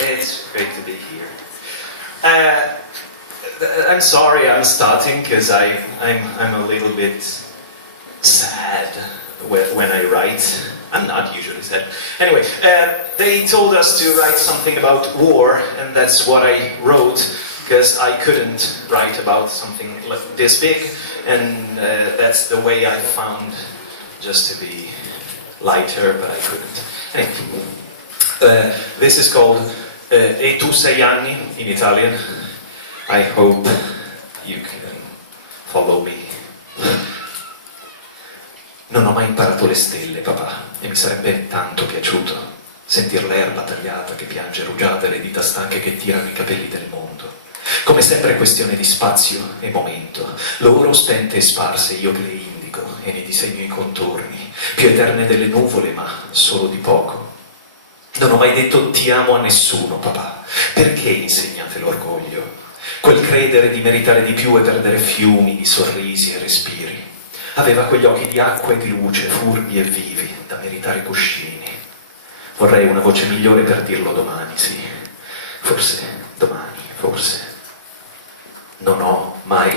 It's great to be here. I'm sorry I'm starting because I'm a little bit sad when I write. I'm not usually sad. Anyway, they told us to write something about war, and that's what I wrote, because I couldn't write about something like this big, and that's the way I found just to be lighter, but I couldn't. Anyway, this is called E tu sei anni in Italian. I hope you can follow me. Non ho mai imparato le stelle, papà, e mi sarebbe tanto piaciuto sentir l'erba tagliata che piange rugiada e le dita stanche che tirano i capelli del mondo. Come sempre è questione di spazio e momento, loro stente e sparse, io che le indico e ne disegno i contorni, più eterne delle nuvole, ma solo di poco. Non ho mai detto ti amo a nessuno, papà. Perché insegnate l'orgoglio? Quel credere di meritare di più e perdere fiumi di sorrisi e respiri. Aveva quegli occhi di acqua e di luce, furbi e vivi, da meritare cuscini. Vorrei una voce migliore per dirlo domani, sì. Forse domani, forse. Non ho mai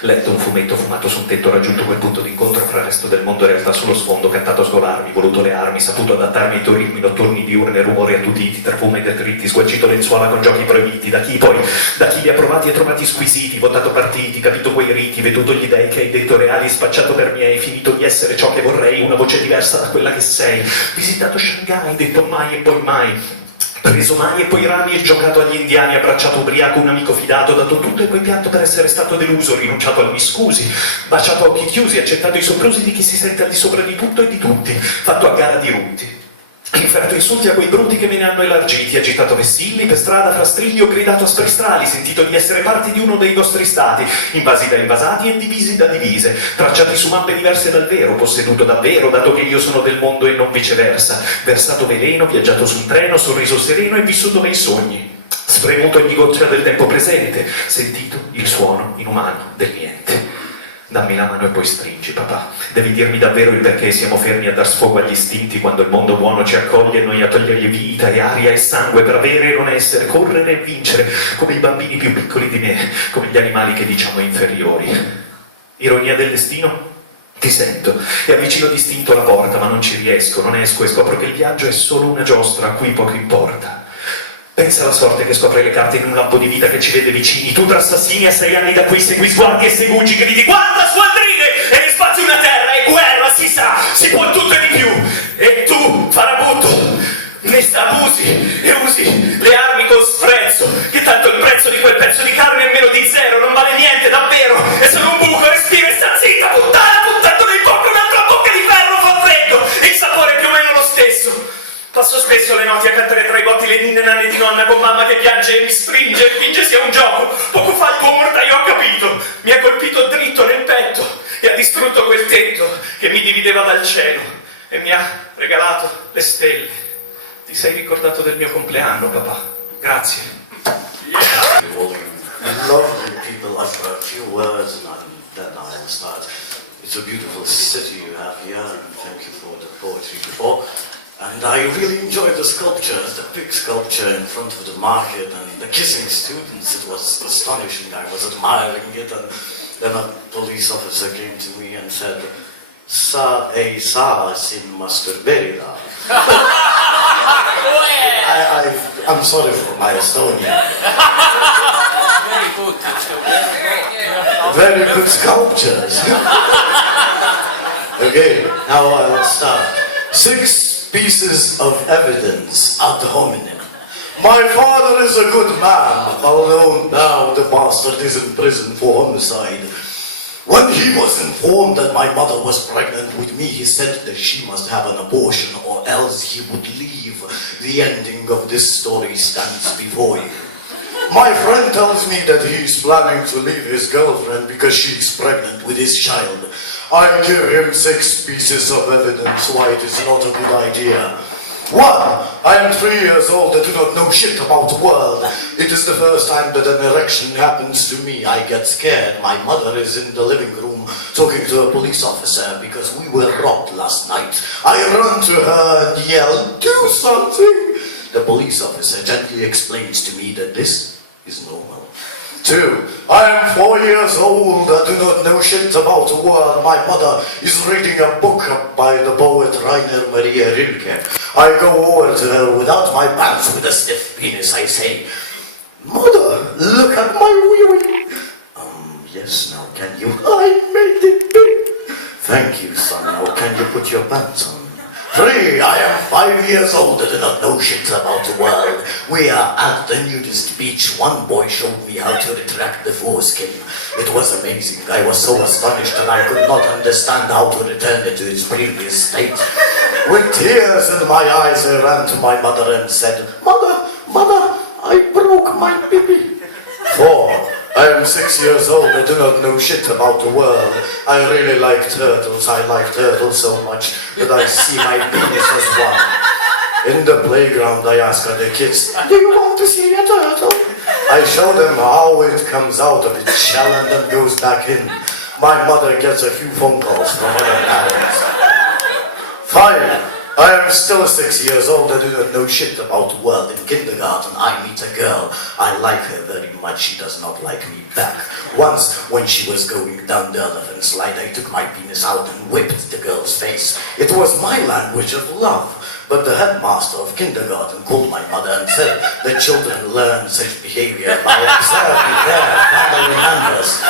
letto un fumetto fumato su un tetto, raggiunto quel punto d'incontro fra il resto del mondo e realtà sullo sfondo, cantato a sgolarmi, voluto le armi, saputo adattarmi ai tuoi ritmi notturni diurni, rumori attutiti, tra fumi e detriti, sgualcito lenzuola con giochi proibiti, da chi poi? Da chi li ha provati e trovati squisiti, votato partiti, capito quei riti, veduto gli dei che hai detto reali, spacciato per miei, finito di essere ciò che vorrei, una voce diversa da quella che sei, visitato Shanghai, detto mai e poi mai, preso mani e poi rami e giocato agli indiani, abbracciato ubriaco un amico fidato, dato tutto e poi pianto per essere stato deluso, rinunciato al mi scusi, baciato a occhi chiusi, accettato i soprusi di chi si sente al di sopra di tutto e di tutti, fatto a gara di rutti. Inferto insulti a quei bruti che me ne hanno elargiti, agitato vessilli per strada fra strilli, ho gridato a sprestrali, sentito di essere parte di uno dei vostri stati, invasi da invasati e divisi da divise, tracciati su mappe diverse dal vero, posseduto davvero, dato che io sono del mondo e non viceversa, versato veleno, viaggiato su un treno, sorriso sereno e vissuto nei sogni, spremuto ogni goccia del tempo presente, sentito il suono inumano del niente. Dammi la mano e poi stringi, papà. Devi dirmi davvero il perché siamo fermi a dar sfogo agli istinti quando il mondo buono ci accoglie e noi a togliergli vita e aria e sangue per avere e non essere, correre e vincere, come i bambini più piccoli di me, come gli animali che diciamo inferiori. Ironia del destino? Ti sento e avvicino distinto la porta, ma non ci riesco, non esco e scopro che il viaggio è solo una giostra a cui poco importa. Pensa alla sorte che scopre le carte in un lampo di vita che ci vede vicini, tu tra assassini a 6 anni da qui segui sguardi e segugi, gridi guarda squadrine e ne spazi una terra e guerra, si sa, si può tutto e di più, e tu, farabutto, ne abusi e usi le armi con sprezzo, che tanto il prezzo di quel pezzo di carne è meno di zero, non vale niente davvero, è solo un buco, respira e sta zitta, puttana, buttandolo in bocca un'altra bocca di ferro, fa freddo, il sapore è più o meno lo stesso. Passo spesso le notti a cantare tra i botti le ninne nane di nonna con mamma che piange e mi stringe e finge sia un gioco. Poco fa il tuo mortaio ha capito, mi ha colpito dritto nel petto e ha distrutto quel tetto che mi divideva dal cielo e mi ha regalato le stelle. Ti sei ricordato del mio compleanno, papà? Grazie. Lovely people, I've got a few words and then I'll start. It's a beautiful city you have here and thank you for the poetry before. And I really enjoyed the sculptures, the big sculpture in front of the market and the kissing students. It was astonishing. I was admiring it, and then a police officer came to me and said, "Sa ei sa sin masturberida." I'm sorry for my Estonian. Very good. Very good sculptures. Okay, now I'll start. 6 pieces of evidence ad hominem. My father is a good man, although now the bastard is in prison for homicide. When he was informed that my mother was pregnant with me, he said that she must have an abortion or else he would leave. The ending of this story stands before you. My friend tells me that he is planning to leave his girlfriend because she is pregnant with his child. I give him 6 pieces of evidence why it is not a good idea. 1. I am 3 years old, I do not know shit about the world. It is the first time that an erection happens to me. I get scared. My mother is in the living room talking to a police officer because we were robbed last night. I run to her and yell, "Do something!" The police officer gently explains to me that this is normal. 2. I am 4 years old. I do not know shit about the world. My mother is reading a book by the poet Rainer Maria Rilke. I go over to her without my pants with a stiff penis. I say, Mother, look at my wee-wee. Yes, now can you? I made it big. Thank you, son. Now can you put your pants on? 3. I am 5 years old. I do not know shit about the world. We are at the nudist beach. One boy showed me how to retract the foreskin. It was amazing. I was so astonished and I could not understand how to return it to its previous state. With tears in my eyes, I ran to my mother and said, Mother, I broke my pee-pee. 4. I am 6 years old. I do not know shit about the world. I really like turtles. I like turtles so much that I see my penis as one. In the playground, I ask other kids, do you want to see a turtle? I show them how it comes out of its shell and then goes back in. My mother gets a few phone calls from other parents. 5. I am still 6 years old. I do not know shit about the world. In kindergarten, I meet a girl. I like her very much. She does not like me back. Once, when she was going down the elephant slide, I took my penis out and whipped the girl's face. It was my language of love. But the headmaster of kindergarten called my mother and said that children learn such behavior by observing their family members.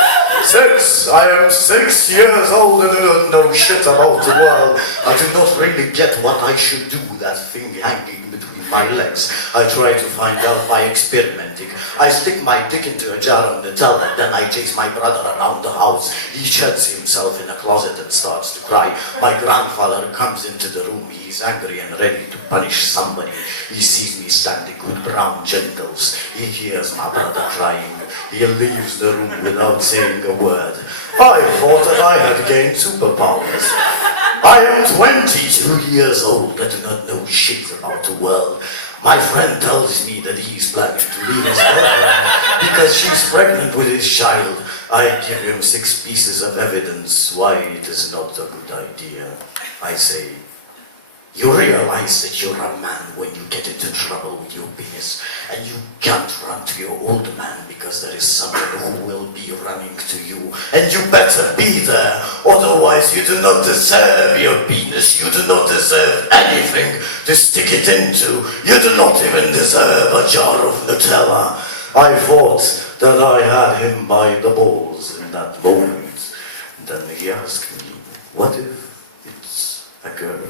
6. I am 6 years old and I don't know shit about the world. I do not really get what I should do with that thing hanging between my legs. I try to find out by experimenting. I stick my dick into a jar on the toilet, then I chase my brother around the house. He shuts himself in a closet and starts to cry. My grandfather comes into the room. He is angry and ready to punish somebody. He sees me standing with brown genitals. He hears my brother crying. He leaves the room without saying a word. I thought that I had gained superpowers. I am 22 years old. I do not know shit about the world. My friend tells me that he's planning to leave his girlfriend because she's pregnant with his child. I give him 6 pieces of evidence why it is not a good idea. I say, you realize that you're a man when you get into trouble with your penis, and you can't run to your old man because there is someone who will be running to you, and you better be there, otherwise you do not deserve your penis, you do not deserve anything to stick it into, you do not even deserve a jar of Nutella. I thought that I had him by the balls in that moment. Then he asked me, what if it's a girl?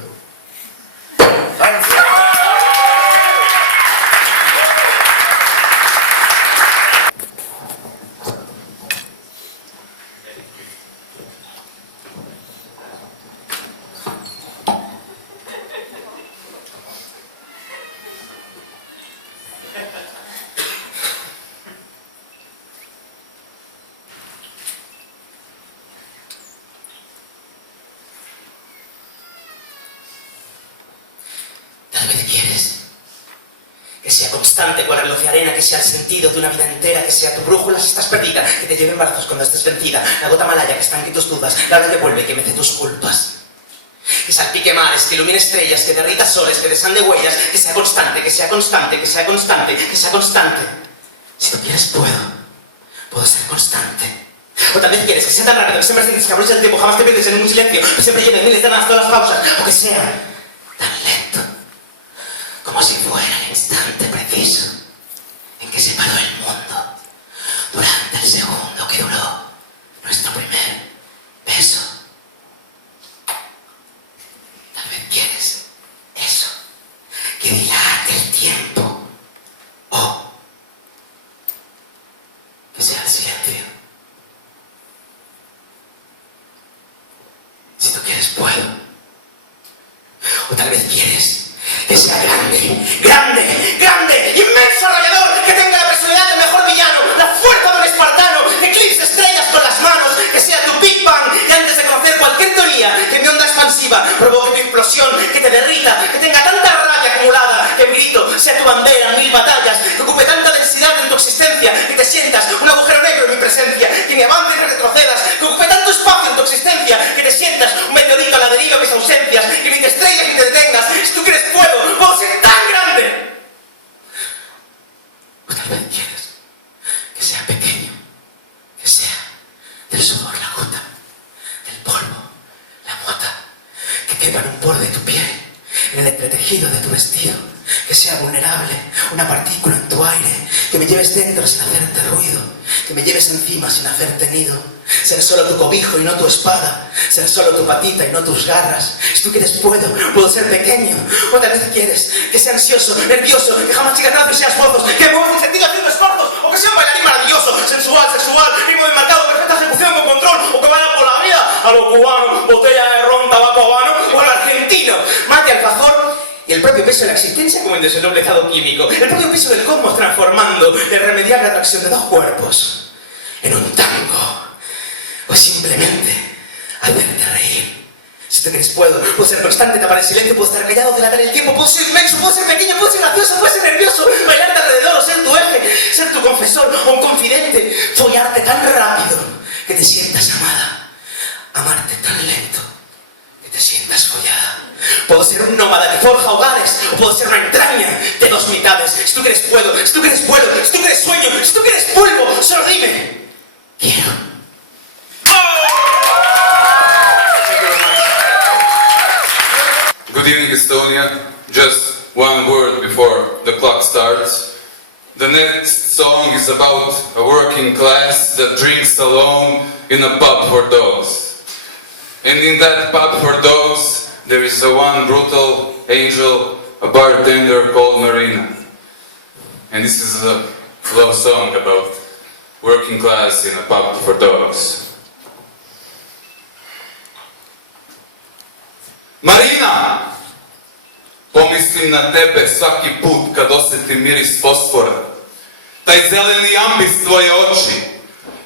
Tal vez quieres que sea constante cual reloj de arena, que sea el sentido de una vida entera, que sea tu brújula si estás perdida, que te lleve en brazos cuando estés vencida, la gota malaya que estanque tus dudas, la hora que vuelve que mece tus culpas. Que salpique mares, que ilumine estrellas, que derrita soles, que desande huellas, que sea constante, que sea constante, que sea constante, que sea constante. Si tú quieres, puedo ser constante. O tal vez quieres que sea tan rápido, que siempre sientes que abres el tiempo, jamás te pierdes en un silencio, que siempre lleven miles de todas las pausas, o que sea tan lento, como si fuera el instante preciso en que se paró el mundo durante el segundo que duró nuestro primer beso. Tal vez quieres eso, que dilate el tiempo, o que sea el silencio. Si tú quieres, puedo. O tal vez quieres que sea grande, grande, grande, inmenso, arrollador, que tenga la personalidad del mejor villano, la fuerza de un espartano, eclipse estrellas con las manos, que sea tu Big Bang, y antes de conocer cualquier teoría, que mi onda expansiva provoque tu implosión, que te derrita, que tenga tanta rabia acumulada, que mi grito sea tu bandera en 1000 batallas, que ocupe tanta densidad en tu existencia, que te sientas un agujero negro en mi presencia, que ni avances ni retrocedas, que ocupe tanto espacio en tu existencia, que te sientas un meteorito a la deriva de mis ausencias, que ni te estrellas ni te detengas. Si tú quieres, puedo ser tan grande tejido de tu vestido, que sea vulnerable, una partícula en tu aire, que me lleves dentro sin hacerte ruido, que me lleves encima sin hacerte nido. Ser solo tu cobijo y no tu espada, ser solo tu patita y no tus garras. Si tú quieres puedo ser pequeño, o tal vez quieres que sea ansioso, nervioso, que jamás siga atrás y seas fotos, que muevas el sentido haciendo esfuerzos, o que sea un bailarín maravilloso, sensual, sexual, ritmo de marcado, perfecta ejecución con control, o que vaya por la vida a lo cubano, botella de ron, tabaco habano, o al argentino, mate alfajor. Y el propio peso de la existencia como el de su noble estado químico, el propio peso del cosmos transformando la irremediable atracción de dos cuerpos en un tango, o simplemente hacerte reír. Si te crees puedo ser constante, tapar el silencio, puedo estar callado, dilatar el tiempo, puedo ser inmenso, puedo ser pequeño, puedo ser gracioso, puedo ser nervioso, bailarte alrededor o ser tu eje, ser tu confesor o un confidente, follarte tan rápido que te sientas amada, amarte tan lento que te sientas follada. Puedo ser un nómada que forja hogares, o puedo ser una entraña de dos mitades. Si tú quieres puedo, si tú quieres vuelo, si tú quieres sueño, si tú quieres polvo, solo dime, quiero. Good evening, Estonia. Just one word before the clock starts. The next song is about a working class that drinks alone in a pub for dogs. And in that pub for dogs, there is a one brutal angel, a bartender called Marina. And this is a love song about working class in a pub for dogs. Marina! Pomislim na tebe svaki put kad osjetim miris fosfora. Taj zeleni ambis tvoje oči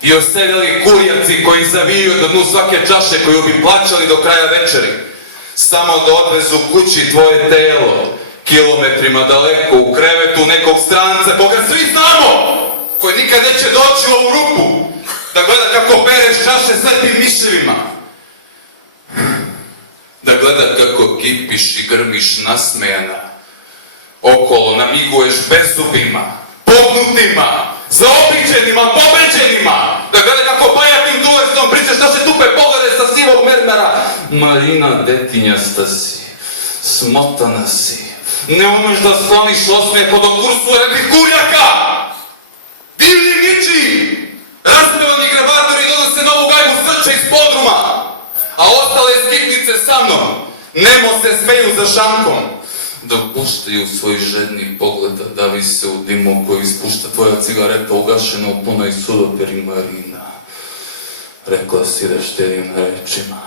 i oseljali kurjaci koji zaviju do dnu svake čaše koju bi plaćali do kraja večeri. Samo da odvezu kući tvoje telo, kilometrima daleko u krevetu nekog stranca koga svi znamo, koji nikad neće doći u ovu rupu, da gleda kako pereš čaše slepim miševima. Da gleda kako kipiš i grmiš nasmejana, okolo namiguješ bezubima, pognutima, zaobiđenima, povređenima, da gleda kako bajatim duverstvom pričaš naše tupe poglede sa sivog mermera. Marina, detinjasta si, smotana si, ne umeš da skloniš osmijeh od okursurenih kurjaka! Divlji niči! Raspevani gravatori donose novu gajbu srča iz podruma! A ostale skitnice sa mnom, nemo se smeju za šankom, dok puštaju svoj žedni pogled da davi se u dimu koji ispušta tvoja cigareta ugašena u punoj sudoperi. Marina, rekla si da štedim na rečima.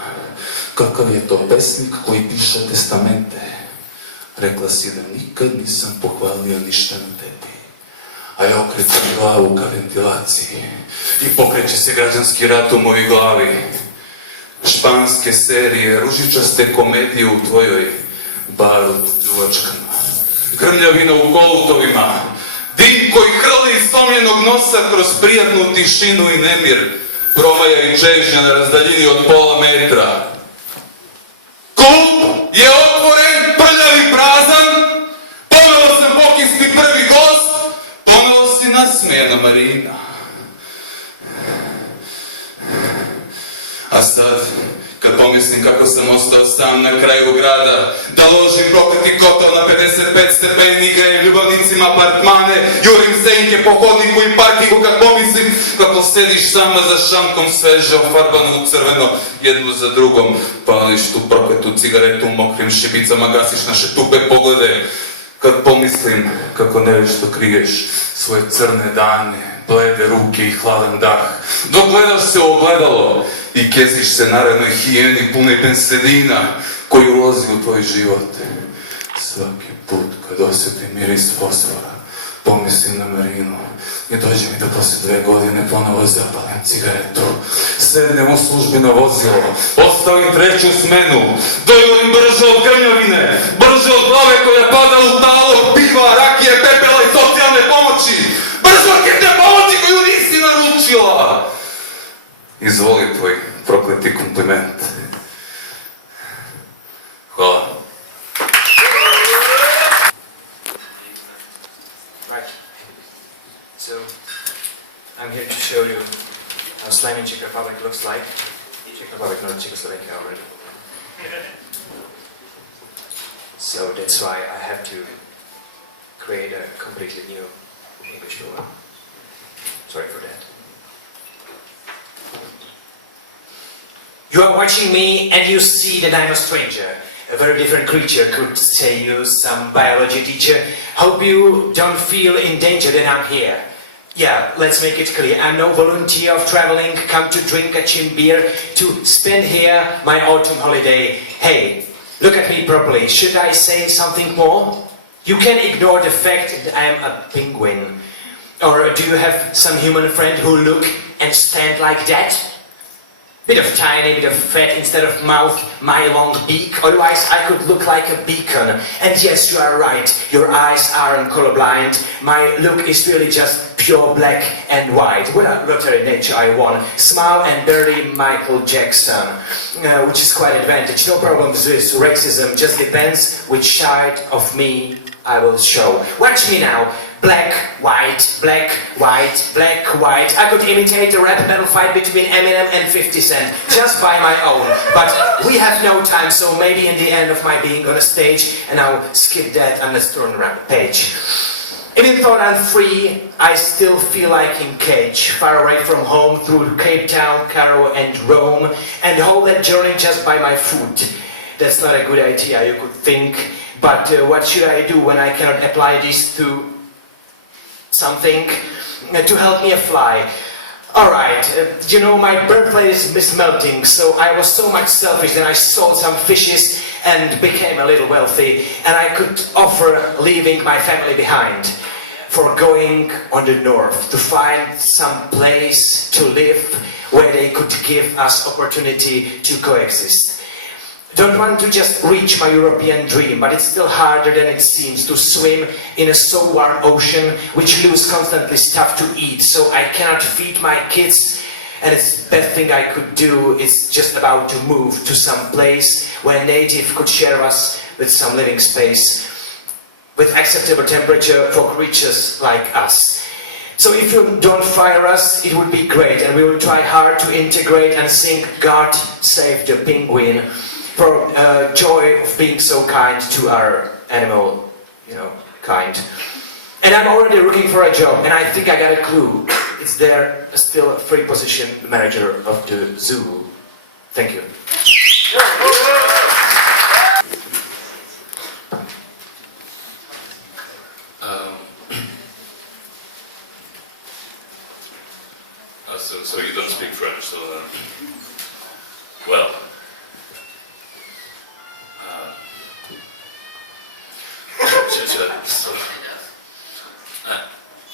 Kakav je to pesnik koji piše testamente? Rekla si da nikad nisam pohvalio ništa na tebi. A ja okrećem glavu ka ventilaciji i pokreće se građanski rat u mojoj glavi. Španske serije, ružičaste komedije u tvojoj barut ljuvačkama. Grmljavina u kolutovima, dim koji hrli iz slomljenog nosa kroz prijatnu tišinu i nemir, promaja i čežnja na razdaljini od pola metra. Klub je otvoren, prljav i prazan, ponovo sam pokisni prvi gost, ponovo si nasmejana Marina. A sad, kad pomislim kako sam ostao sam na kraju grada, da ložim prokleti kotao na 55 stepeni, grejem ljubavnicima apartmane, jurim senke po hodniku i parkingu, kad pomislim kako sediš sama za šankom sveže ofarbano u crveno, jednu za drugom, pališ tu prokletu cigaretu u mokrim šibicama, gasiš naše tupe poglede, kad pomislim kako nevješto kriješ svoje crne dane, blede ruke i hladan dah, dok gledaš se u ogledalo i keziš se naravnoj hijeni punoj bensedina koji ulazi u tvoj život. Svaki put kad osjetim miris fosfora, pomislim na Marinu i dođe mi da poslije 2 godine ponovo zapalim cigaretu. Sednem u službeno vozilo, ostavim 3. smenu, dojurim brže od grmljavine, brže od glave koja pada u talog piva, rakije, pepela i socijalne pomoći, brže od hitne pomoći koju nisi naručila. Izvoli tvoj prokleti kompliment. Hvala. Right. So, I'm here to show you how slimy Czech Republic looks like. Czech Republic, not Czechoslovakia already. So that's why I have to create a completely new English poem. Sorry for that. You are watching me and you see that I'm a stranger. A very different creature, could say you, some biology teacher. Hope you don't feel in danger that I'm here. Yeah, let's make it clear. I'm no volunteer of traveling, come to drink a chin beer, to spend here my autumn holiday. Hey, look at me properly. Should I say something more? You can ignore the fact that I'm a penguin. Or do you have some human friend who look and stand like that? Bit of tiny, bit of fat instead of mouth, my long beak. Otherwise I could look like a beacon. And yes, you are right, your eyes aren't colorblind. My look is really just pure black and white. What a lottery nature I won. Smile and bury Michael Jackson. Which is quite an advantage. No problem with racism, just depends which side of me I will show. Watch me now. Black, white, black, white, black, white. I could imitate a rap battle fight between Eminem and 50 Cent, just by my own. But we have no time, so maybe in the end of my being on a stage, and I'll skip that and let's turn around the page. Even though I'm free, I still feel like in cage, far away from home, through Cape Town, Cairo and Rome, and hold that journey just by my foot. That's not a good idea, you could think, but what should I do when I cannot apply this to something to help me fly? Alright, you know, my birthday is melting, so I was so much selfish that I sold some fishes and became a little wealthy, and I could offer leaving my family behind for going on the north to find some place to live where they could give us opportunity to coexist. Don't want to just reach my European dream, but it's still harder than it seems to swim in a so warm ocean which leaves constantly stuff to eat, so I cannot feed my kids, and it's the best thing I could do is just about to move to some place where native could share us with some living space, with acceptable temperature for creatures like us. So if you don't fire us, it would be great, and we will try hard to integrate and sing God Save the Penguin, for joy of being so kind to our animal, kind. And I'm already looking for a job, and I think I got a clue. It's there, still a free position, the manager of the zoo. Thank you. So you don't speak French, so well.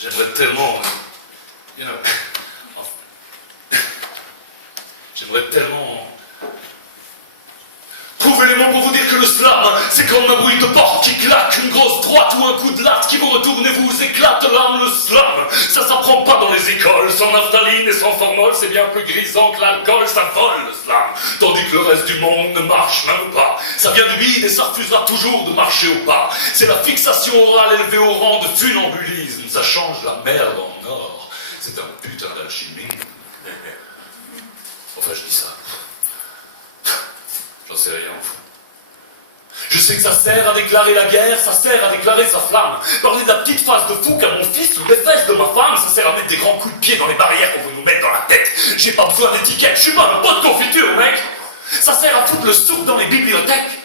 J'aimerais tellement, j'aimerais tellement trouver les mots pour vous dire que le slam, c'est comme un bruit de porte qui claque, une grosse droite ou un coup de latte qui vous retourne et vous éclate l'âme. Le slam, ça s'apprend pas dans les écoles, sans naphtaline et sans formol, c'est bien plus grisant que l'alcool, ça vole le slam, tandis que le reste du monde ne marche même pas. Ça vient du bide et ça refusera toujours de marcher au pas. C'est la fixation orale élevée au rang de funambulisme, ça change la merde en or. C'est un putain d'alchimie. Enfin, je dis ça. J'en sais rien au fond. Je sais que ça sert à déclarer la guerre, ça sert à déclarer sa flamme. Parler de la petite face de fou qu'a mon fils ou des fesses de ma femme, ça sert à mettre des grands coups de pied dans les barrières qu'on veut nous mettre dans la tête. J'ai pas besoin d'étiquette, je suis pas un pot de confiture, mec. Ça sert à foutre le souk dans les bibliothèques.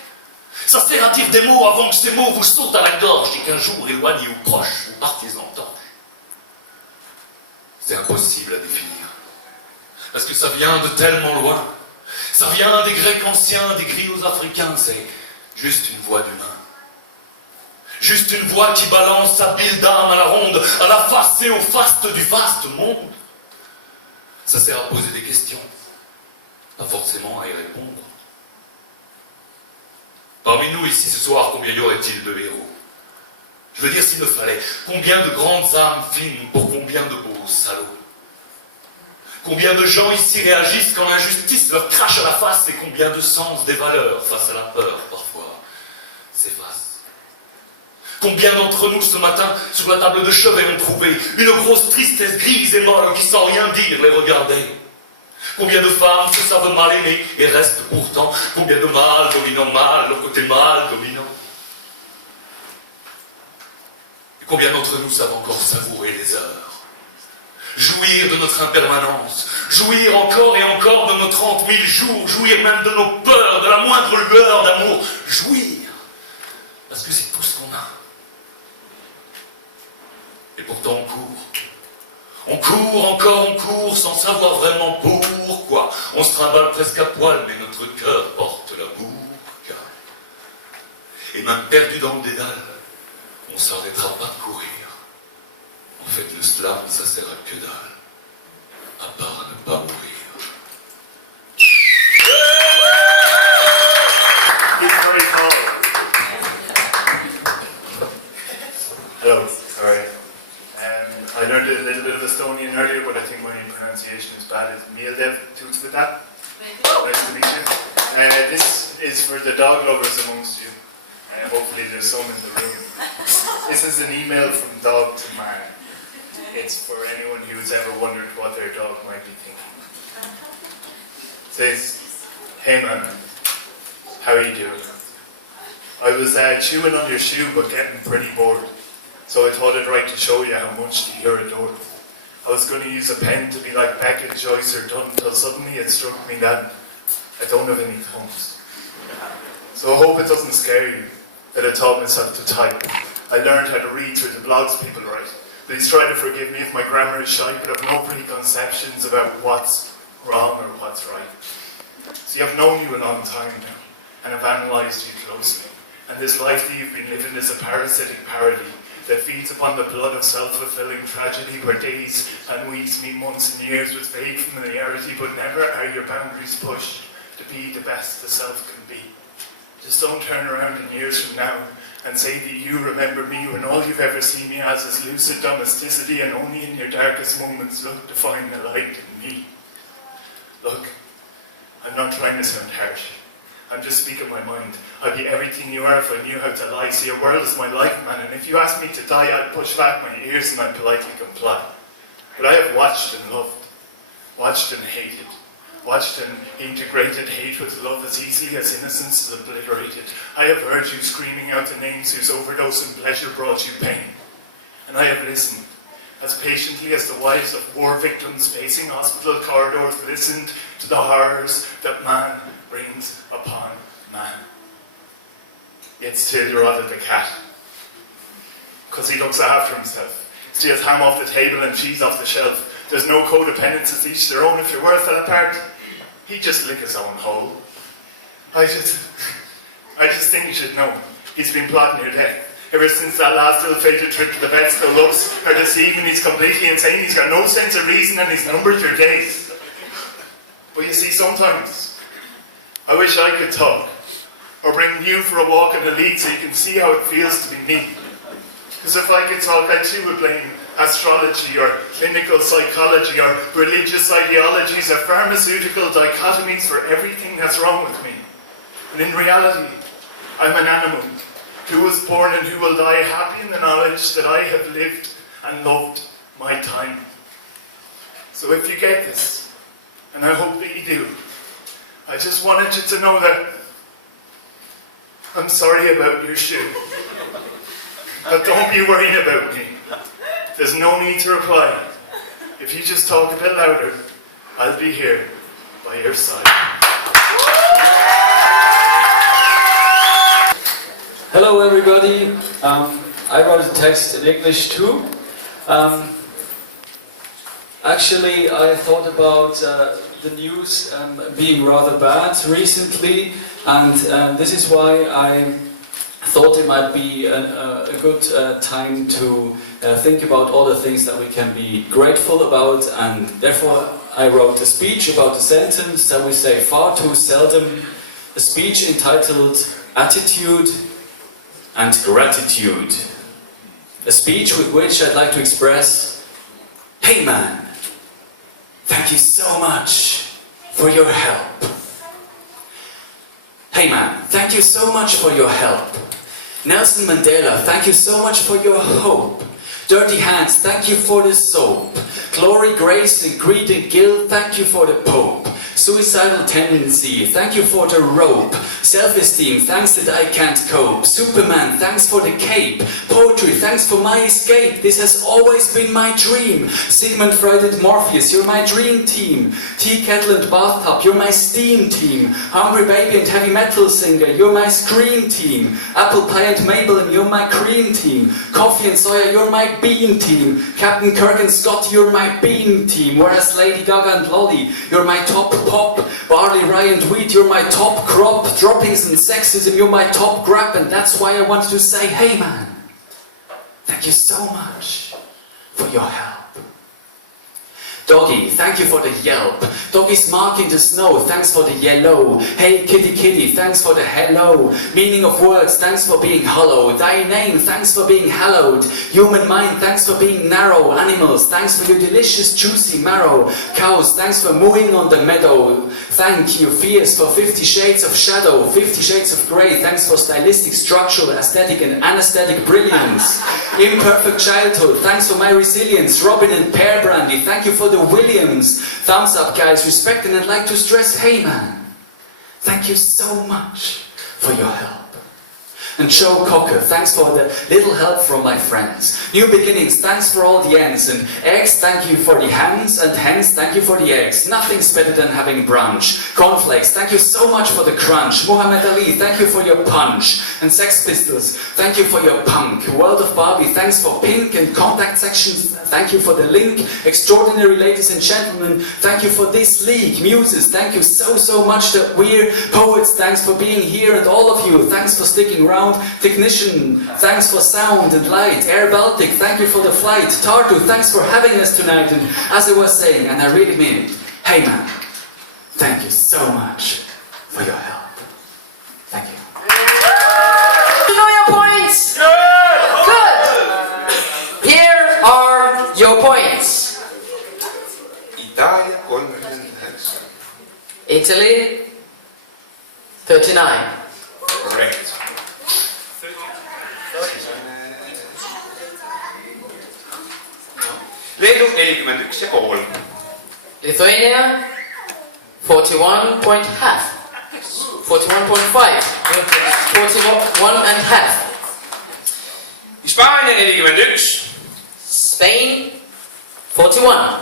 Ça sert à dire des mots avant que ces mots vous sautent à la gorge et qu'un jour, éloignés ou proches, vous partiez en torche. C'est impossible à définir. Parce que ça vient de tellement loin. Ça vient des Grecs anciens, des griots africains, c'est juste une voix d'humain. Juste une voix qui balance sa bile d'âme à la ronde, à la face et au faste du vaste monde. Ça sert à poser des questions, pas forcément à y répondre. Parmi nous ici ce soir, combien y aurait-il de héros? Je veux dire, s'il le fallait, combien de grandes âmes fines pour combien de beaux salauds? Combien de gens ici réagissent quand l'injustice leur crache à la face et combien de sens des valeurs face à la peur, parfois, s'effacent. Combien d'entre nous, ce matin, sur la table de chevet, ont trouvé une grosse tristesse grise et molle qui, sans rien dire, les regardait? Combien de femmes se savent mal aimées et restent pourtant? Combien de mâles dominant mal, le côté mâle dominant? Combien d'entre nous savent encore savourer les heures? Jouir de notre impermanence, jouir encore et encore de nos 30 000 jours, jouir même de nos peurs, de la moindre lueur d'amour, jouir, parce que c'est tout ce qu'on a. Et pourtant on court. On court encore, on court, sans savoir vraiment pourquoi. On se trimballe presque à poil, mais notre cœur porte la bourque. Et même perdu dans le dédale, on ne s'arrêtera pas de courir. En fait, le slam, ça sert à que dalle, à part à ne pas mourir. Hello, sorry. I learned a little bit of Estonian earlier, but I think my pronunciation is bad. It's Mieldev Tutsvedat. Nice to meet you. This is for the dog lovers amongst you. Hopefully there's some in the room. This is an email from dog to man. It's for anyone who's ever wondered what their dog might be thinking. It says, "Hey man, how are you doing? I was chewing on your shoe but getting pretty bored. So I thought I'd write to show you how much you're adored. I was going to use a pen to be like Beckett, Joyce or Dunn, until suddenly it struck me that I don't have any thumbs. So I hope it doesn't scare you that I taught myself to type. I learned how to read through the blogs people write. Please try to forgive me if my grammar is shy, but I've no preconceptions about what's wrong or what's right. See, I've known you a long time now, and I've analysed you closely. And this life that you've been living is a parasitic parody that feeds upon the blood of self-fulfilling tragedy, where days and weeks meet months and years with vague familiarity, but never are your boundaries pushed to be the best the self can be. Just don't turn around in years from now and say that you remember me when all you've ever seen me as is lucid domesticity, and only in your darkest moments look to find the light in me. Look, I'm not trying to sound harsh. I'm just speaking my mind. I'd be everything you are if I knew how to lie. See, your world is my life, man, and if you asked me to die, I'd push back my ears and I'd politely comply. But I have watched and loved, watched and hated, watched and integrated hate with love as easily as innocence is obliterated. I have heard you screaming out the names whose overdose and pleasure brought you pain. And I have listened, as patiently as the wives of war victims pacing hospital corridors listened to the horrors that man brings upon man. Yet still you're out of the cat, because he looks after himself, steals ham off the table and cheese off the shelf. There's no codependence, it's each their own. If your world fell apart, he'd just lick his own hole. I just think you should know, he's been plotting your death. Ever since that last ill-fated trip to the vets, the looks are deceiving, he's completely insane, he's got no sense of reason and he's numbered your days. But you see, sometimes I wish I could talk, or bring you for a walk in the lead so you can see how it feels to be me. Because if I could talk, I too would blame astrology or clinical psychology or religious ideologies or pharmaceutical dichotomies for everything that's wrong with me. And in reality, I'm an animal who was born and who will die, happy in the knowledge that I have lived and loved my time. So if you get this, and I hope that you do, I just wanted you to know that I'm sorry about your shoe. But don't be worrying about me. There's no need to reply. If you just talk a bit louder, I'll be here by your side. Hello everybody. I wrote a text in English too. Actually, I thought about the news being rather bad recently, and this is why I thought it might be a good time to think about all the things that we can be grateful about, and therefore I wrote a speech about a sentence that we say far too seldom, a speech entitled Attitude and Gratitude. A speech with which I'd like to express, hey man, thank you so much for your help. Hey man, thank you so much for your help. Nelson Mandela, thank you so much for your hope. Dirty Hands, thank you for the soap. Glory, grace and greed and guilt, thank you for the Pope. Suicidal tendency, thank you for the rope. Self-esteem, thanks that I can't cope. Superman, thanks for the cape. Poetry, thanks for my escape. This has always been my dream. Sigmund Freud and Morpheus, you're my dream team. Tea kettle and bathtub, you're my steam team. Hungry baby and heavy metal singer, you're my scream team. Apple pie and Maybelline, you're my cream team. Coffee and soya, you're my bean team. Captain Kirk and Scott, you're my bean team. Whereas Lady Gaga and Lolly, you're my top pop. Barley, rye and wheat, you're my top crop. Droppings and sexism, you're my top grab. And that's why I wanted to say, hey man, thank you so much for your help. Doggy, thank you for the yelp. Doggy's marking the snow, thanks for the yellow. Hey kitty kitty, thanks for the hello. Meaning of words, thanks for being hollow. Thy name, thanks for being hallowed. Human mind, thanks for being narrow. Animals, thanks for your delicious juicy marrow. Cows, thanks for mooing on the meadow. Thank you, fears, for 50 shades of shadow. 50 shades of grey, thanks for stylistic, structural, aesthetic and anesthetic brilliance. Imperfect childhood, thanks for my resilience. Robin and Pear Brandy, thank you for the Williams. Thumbs up guys, respect and I'd like to stress, hey man, thank you so much for your help. And Joe Cocker, thanks for the little help from my friends. New beginnings, thanks for all the ends. And eggs, thank you for the hens. And hens, thank you for the eggs. Nothing's better than having brunch. Cornflakes, thank you so much for the crunch. Muhammad Ali, thank you for your punch. And Sex Pistols, thank you for your punk. World of Barbie, thanks for pink. And contact sections, thank you for the link. Extraordinary ladies and gentlemen, thank you for this league. Muses, thank you so much that we're poets. Thanks for being here. And all of you, thanks for sticking around. Technician, thanks for sound and light. Air Baltic, thank you for the flight. Tartu, thanks for having us tonight. And as I was saying, and I really mean it, hey man, thank you so much for your help. Thank you. You know your points? Good! Here are your points. Italia 39. Italy, 39. Correct. Leedu 41,5. Lithuania, 41.5. 41.5. 41 and half. Hispaania 41. Spain, 41.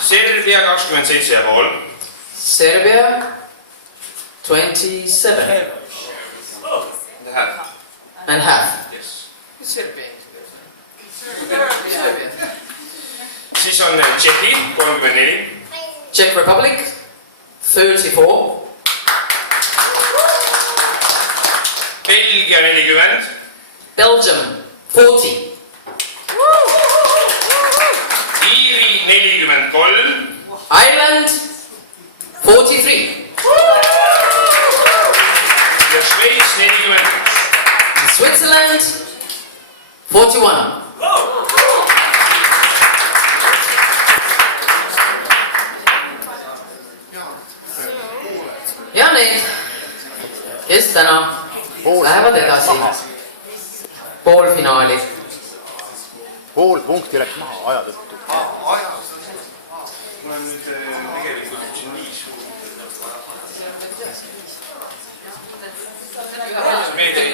Serbia 27,5. Serbia, 27 And a half. and half. Yes. Serbia. Siis on Tšehhi 34. Czech Republic, 34. Belgia 40. Belgium, 40. Iiri 43. Ireland, 43. Ja Šveits 41. Switzerland, 41. Ja need, kes täna lähevad edasi poolfinaali. Pool punkti läks maha aja tõttu. Mul on nüüd tegelikult nii suur. Meil ei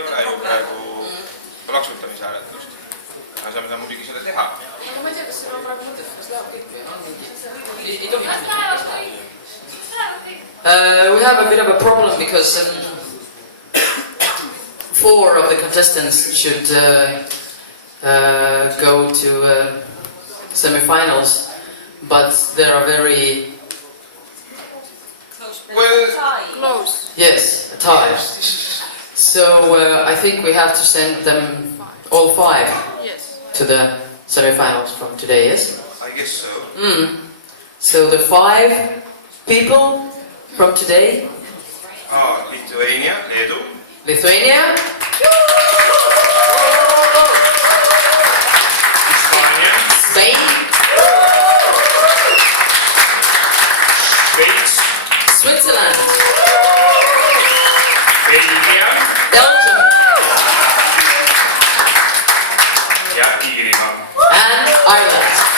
ole ju praegu plaksutamise hääletust. Aga saame muidugi seda teha. Ma ei tea, kas see on praegu mõttes, kas läheb kõik või on mingi... Ei tohi. We have a bit of a problem because 4 of the contestants should go to semi-finals, but they are very Close. yes, a tie. So I think we have to send them all 5 to the semi-finals from today. Yes. I guess so. So the 5 people from today: Lithuania, Leedu. Lithuania, Hispaania, Spain, Šveits, Switzerland, Belgia Belgium, ja Iirimaa. and Ireland.